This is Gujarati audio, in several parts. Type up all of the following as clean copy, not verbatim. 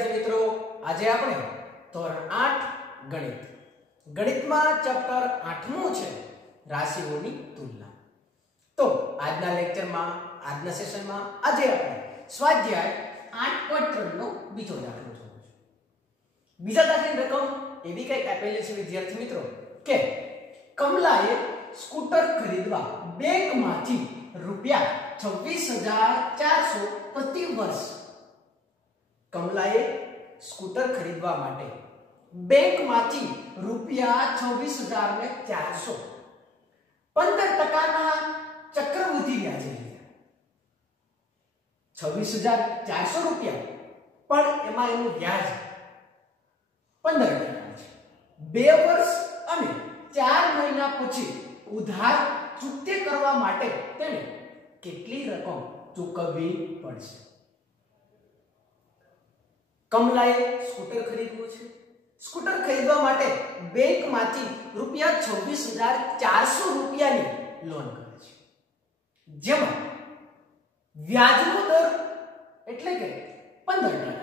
વિદ્યાર્થી મિત્રો, આજે આપણે ધોરણ 8 ગણિત ગણિતમાં ચેપ્ટર 8મું છે રાશિઓની તુલના. તો આજના લેક્ચરમાં આજના સેશનમાં આજે આપણે સ્વાધ્યાય 8.3 નો બીજો દાખલો જોવાનો છે. બીજા દાખલાની રકમ એવી કંઈક આપેલી છે વિદ્યાર્થી મિત્રો કે કમલાએ સ્કૂટર ખરીદવા બેંકમાંથી રૂપિયા 26,400 પ્રતિ વર્ષ. કમલાએ સ્કૂટર ખરીદવા માટે બેંકમાંથી રૂપિયા 26,400 15% ચક્રવૃદ્ધિ વ્યાજે લીધા. 26,400 રૂપિયા, પણ એમાં એનું વ્યાજ 15% છે. 2 વર્ષ અને 4 મહિના પછી ઉધાર ચૂકતે કરવા માટે તેને કેટલી રકમ ચૂકવવી પડશે? કમલાએ સ્કૂટર ખરીદવું છે. સ્કૂટર ખરીદવા માટે બેંકમાંથી રૂપિયા 26,400 રૂપિયાની લોન કરે છે, જેમાં વ્યાજનો દર એટલે કે 15%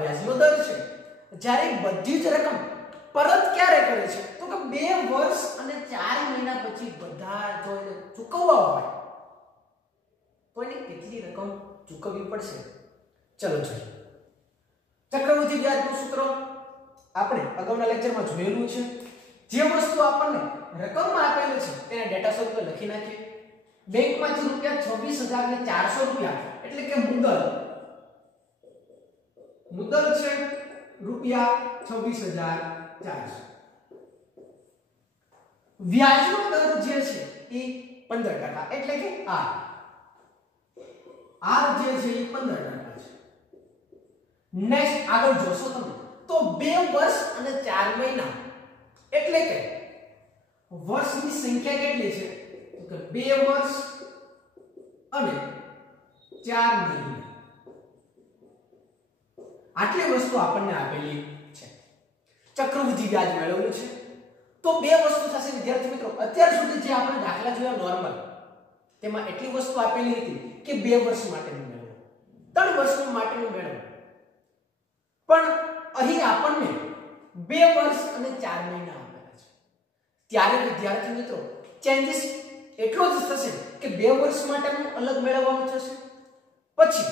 વ્યાજનો દર છે. જ્યારે બધી જ રકમ પરત ક્યારે કરે છે તો કે 2 વર્ષ અને 4 મહિના પછી બધા જો એને ચૂકવવા હોય તો એને કેટલી રકમ ચૂકવવી પડશે? ચલો જોઈએ. ચક્રવૃદ્ધિ વ્યાજનું સૂત્ર આપણે અગાઉના લેક્ચરમાં જોયેલું છે. જે વસ્તુ આપણને રકમમાં આપેલું છે તેને ડેટા સ્વરૂપે લખી નાખીએ. બેંકમાંથી રૂપિયા 26,400 રૂપિયા એટલે કે મુદ્દલ છે રૂપિયા 26,400. વ્યાજનો દર જે છે એ 15% એટલે કે R જે છે એ 15% છે. નેક્સ્ટ આગળ જોશો તમે તો 2 વર્ષ અને 4 મહિના એટલે કે વર્ષની સંખ્યા કેટલી છે તો કે 2 વર્ષ અને 4 મહિના. આટલી વસ્તુ આપણને આપેલી છે. ચક્રવૃદ્ધિ વ્યાજ મેળવવું છે તો 2 વસ્તુ થશે વિદ્યાર્થી મિત્રો. અત્યાર સુધી જે આપણે દાખલા જોયા નોર્મલ, તેમાં એટલી વસ્તુ આપેલી હતી કે 2 વર્ષ માટેનું મેળવો, 3 વર્ષ માટેનું મેળવો, પણ અહીં આપણને 2 વર્ષ અને 4 મહિના આપેલા છે. ત્યારે વિદ્યાર્થી મિત્રો ચેન્જીસ એટલો જ થશે કે 2 વર્ષ માટેનું અલગ મેળવવાનું થશે, પછી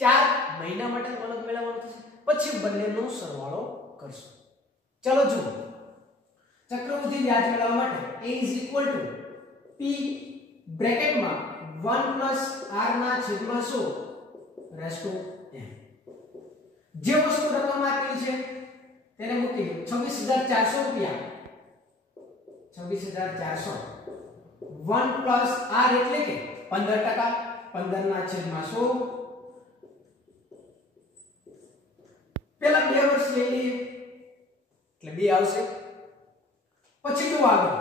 4 મહિના માટેનું અલગ મેળવવાનું થશે, પછી બંનેનો સરવાળો કરશું. ચલો જુઓ. ચક્રવૃદ્ધિ વ્યાજ મેળવવા માટે a p બ્રેકેટમાં 1 + r ના છેદમાં 100 રેસ્ટ ટુ n. જે વસ્તુ રકમમાં આપેલી છે તેને મૂકી દો. 26,400 રૂપિયા, 26,400 1 + r એટલે કે 15%, 15 ના છેદમાં 100. પહેલા 2 વર્ષ લઈ લઈએ એટલે 2 આવશે. પછી તો આગળ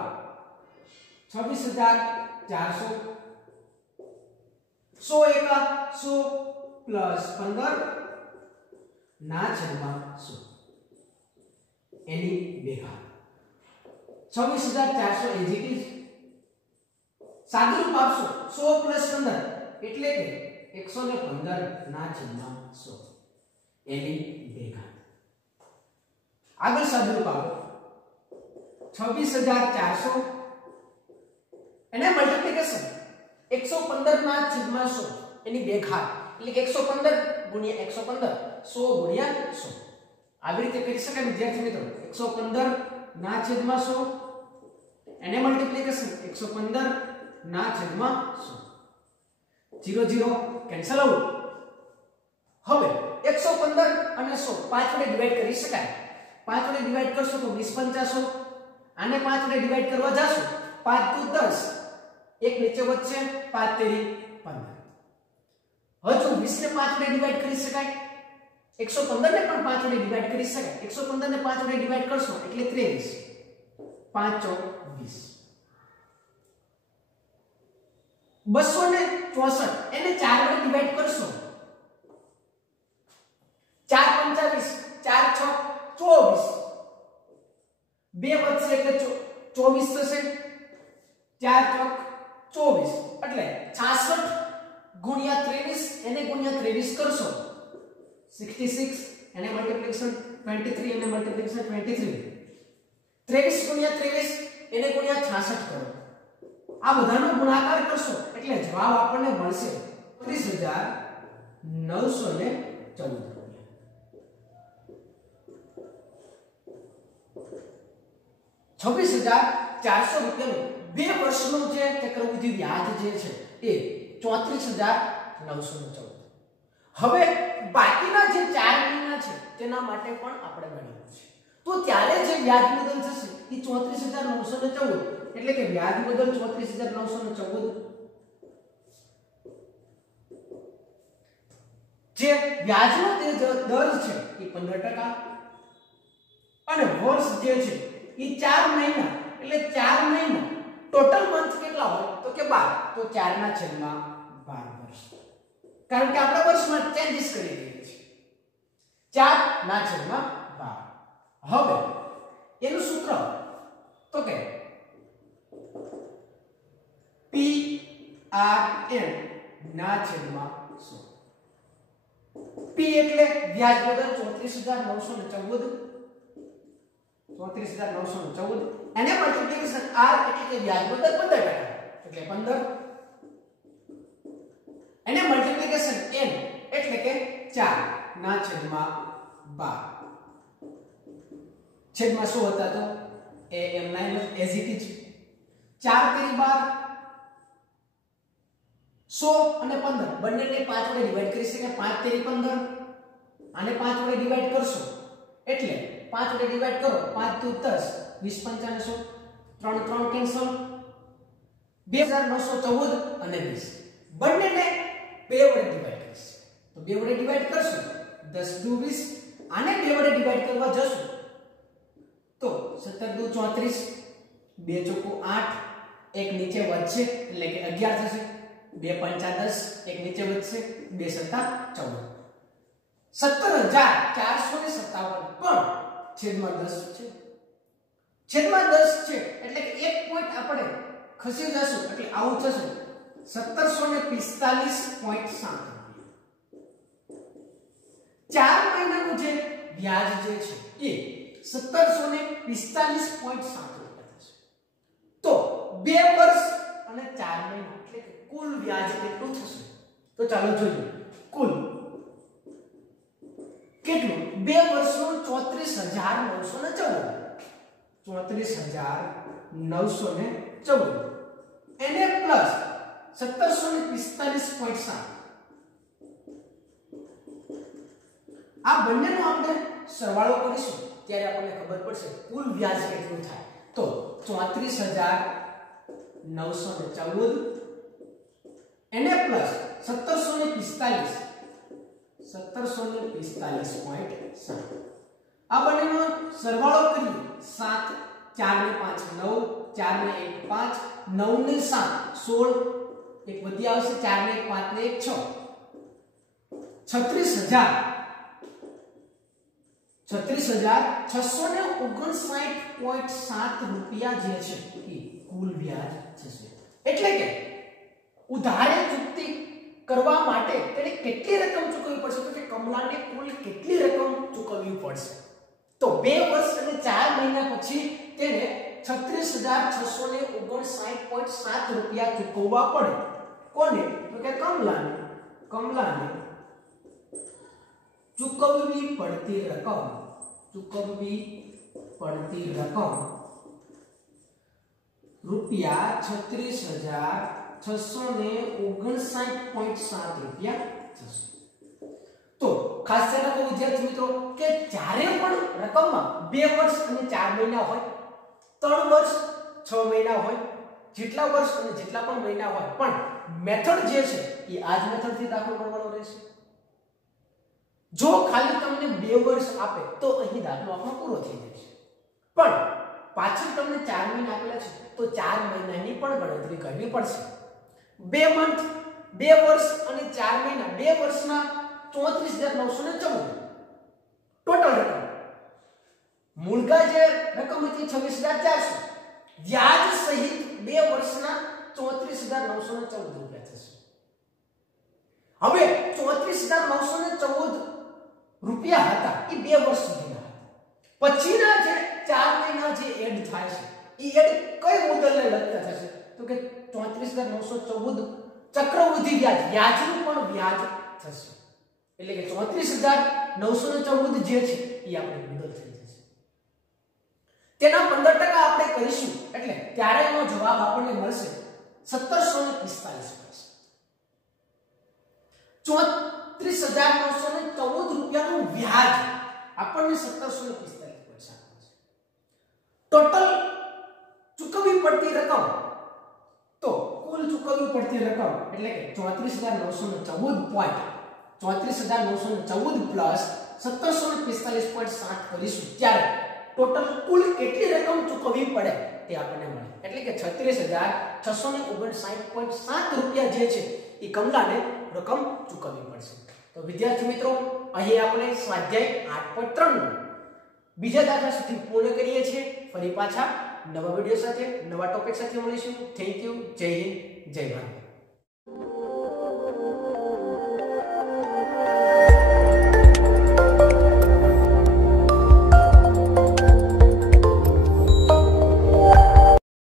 26,400 100 એકા 100 + 15 ના છેદમાં 100 એની બેઘાત. 26,400 એજ ઇટ ઇઝ. સાદુરૂપ આપશો 100 + 15 એટલે કે 115 ના છેદમાં 100 એની બેઘાત. આગળ સાદુરૂપ આપો 26,400 એને મલ્ટીપ્લિકેશન 115 ના છેદમાં 100 એની બેઘાત એટલે કે 115 ગુણ્યા 115 100 ગુણ્યા 100. આવી રીતે કરી શકાય વિદ્યાર્થી મિત્રો. 115 ના છેદમાં 100 એને મલ્ટીપ્લિકેશન 115 ના છેદમાં 100. 0 0 કેન્સલ આઉટ. હવે 115 અને 100 5 વડે ડિવાઈડ કરી શકાય. 5 વડે ડિવાઈડ કરશો તો 20 × 50. આને 5 વડે ડિવાઈડ કરવા જાશો 5 × 10 એક નીચે વધશે 5 × 3 = 15. હજુ 20 ને 5 વડે ડિવાઈડ કરી શકાય. 115 ને પણ 5 વડે ડિવાઈડ કરી શકાય. 115 ને 5 વડે ડિવાઈડ કરશો એટલે 23. 5 × 20. 264 એને 4 વડે ડિવાઈડ કરશો 4 × 25 4 × 6 24. 2 વધશે એટલે 24 થશે. 4 × 24 એટલે 66 ગુણ્યા 23 એને ગુણ્યા 23 કરશો 66 એને મલ્ટીપ્લિકેશન 23 એને મલ્ટીપ્લિકેશન 23 23 ગુણ્યા 23 એને ગુણ્યા 66 કરો આ બધાનો ગુણાકાર કરશો એટલે જવાબ આપણને મળશે 33914 26,400 રૂપિયાનું 2 વર્ષનું જે ચક્રવૃદ્ધિ વ્યાજ જે છે એ 34,914 હવે બાકીના જે 4 મહિના છે તેના માટે પણ આપણે ગણવું છે તો ત્યારે જે વ્યાજ મુદ્દલ થશે એ 34,914 એટલે કે વ્યાજ મુદ્દલ 34,914 જે વ્યાજનો તે દર છે એ 15% અને વર્ષ જે છે એ 4 મહિના એટલે 4 મહિના ટોટલ મંથ કેટલા હોય તો કે 12 તો 4 ના છેદમાં 12 વર્ષ કારણ કે આપણે વર્ષમાં ચેન્જીસ કરી દઈએ છીએ 4 ના છેદમાં 12 હવે એનું સૂત્ર તો કે PRN ના છેદમાં 100 P એટલે વ્યાજ મુદ્દલ 34,914 એને મલ્ટીપ્લિકેશન R એટલે કે વ્યાજ મુદ્દલ 15% એટલે 15 એને મલ્ટીપ્લિકેશન N એટલે કે 4 ના છેદમાં 12 છેદમાં શું હતા તો AM9 એઝ ઇટ ઇઝ 4 તેરી 12 100 અને 15 બંનેને 5 વડે ડિવાઈડ કરી શકાય 5 તેરી 15 આને 5 વડે ડિવાઈડ કરશો એટલે 5 વડે ડિવાઈડ કરો 5 દુ 10 20 5 100 3 3 કેન્સલ 2914 અને 20 બંનેને 2 વડે ડિવાઈડ કરીશ તો 2 વડે ડિવાઈડ કરશો 10 દુ 20 આને 2 વડે ડિવાઈડ કરવા જશો તો 17 દુ 34 2 ચોકો 8 એક નીચે વધશે એટલે કે 11 થશે 2 5 10 એક નીચે વધશે 2 7 14 17,457 પણ છેદમાં 10 છે છેદમાં 10 છે એટલે કે એક પોઈન્ટ આપણે ખસી જશું એટલે આવું થશે 1745.7 4 મહિનાનું જે વ્યાજ જે છે એ 1745.7 રૂપિયા થશે તો 2 વર્ષ અને 4 મહિના એટલે કે કુલ વ્યાજ કેટલું થશે તો ચાલો જોઈએ કુલ કેટલું 2 વર્ષનું 34,914 એને પ્લસ 1745.7 આ બંનેનો આપણે સરવાળો કરીશું ત્યારે આપણને ખબર પડશે કુલ વ્યાજ કેટલું થાય તો 34,914 એને પ્લસ 1745.7 આ બંનેનો સરવાળો કરીએ 7 4 ને 5 9 4 ને 1 5 9 ને 7 16 એક વધી આવશે 4 ને 1 5 ને 1 6 36,659.7 રૂપિયા જે છે એ કુલ વ્યાજ થશે એટલે કે ઉધારે ચૂકતી કરવા માટે તેને કેટલી રકમ ચૂકવવી પડશે તો કે કમલાને કુલ કેટલી રકમ ચૂકવવી પડશે તો 2 વર્ષ અને 4 મહિના પછી તેને 36,659.7 રૂપિયા ચૂકવવા પડે કોને તો કે કમલાને ચૂકવવી પડતી રકમ રૂપિયા 36,659.7 રૂપિયા થશે તો ખાસ ધ્યાન રાખો વિદ્યાર્થી મિત્રો કે જ્યારે પણ રકમમાં 2 વર્ષ અને 4 મહિના હોય 3 વર્ષ 6 મહિના હોય જેટલા વર્ષ અને જેટલા પણ મહિના હોય પણ મેથડ જે છે એ આ જ મેથડથી દાખલો ગણવાનો રહેશે જો ખાલી તમને 2 વર્ષ આપે તો અહીં દાખલો આપણો પૂરો થઈ જશે પણ પાછળ તમને 4 મહિના આપેલા છે તો 4 મહિનાની પણ ગણતરી કરવી પડશે 2 મંથ 2 વર્ષ અને 4 મહિના 2 વર્ષના 34,914 ટોટલ રકમ મૂળકા જે રકમ હતી 26,400 વ્યાજ સહિત 2 વર્ષના 34,914 રૂપિયા થશે હવે 34,914 રૂપિયા હતા એ 2 વર્ષ સુધીના હતા. પછીના જે 4 મહિના જે એડ થાય છે એ એડ કઈ મુદ્દલને લગતા થશે તો કે 34914 ચક્રવૃદ્ધિ વ્યાજ વ્યાજનું પણ વ્યાજ થશે. એટલે કે 34914 જે છે એ આપણે મુદ્દલ થઈ જશે. તેના 15% આપણે કરીશું એટલે ત્યારે એનો જવાબ આપણને મળશે 1745 પૈસા. 34914 રૂપિયાનું વ્યાજ આપણને 1745 પૈસા મળશે. ટોટલ ચૂકવવી પડતી રકમ તો કુલ ચૂકવવી પડતી રકમ એટલે કે 34914.34914 પ્લસ 1745.60 કરીશું ત્યારે ટોટલ કુલ કેટલી રકમ ચૂકવવી પડે તે આપણને મળે. એટલે કે 36659.7 રૂપિયા જે છે એ કમલાને રકમ ચૂકવવી પડશે. તો વિદ્યાર્થી મિત્રો અહીં આપણે સ્વાધ્યાય 8.3 નું બીજા દાખલા સુધી પૂર્ણ કરીએ છીએ. ફરી પાછા નવા વિડિયો સાથે નવા ટોપિક સાથે મળીશું. Thank you. જય હિન્દ, જય ભારત.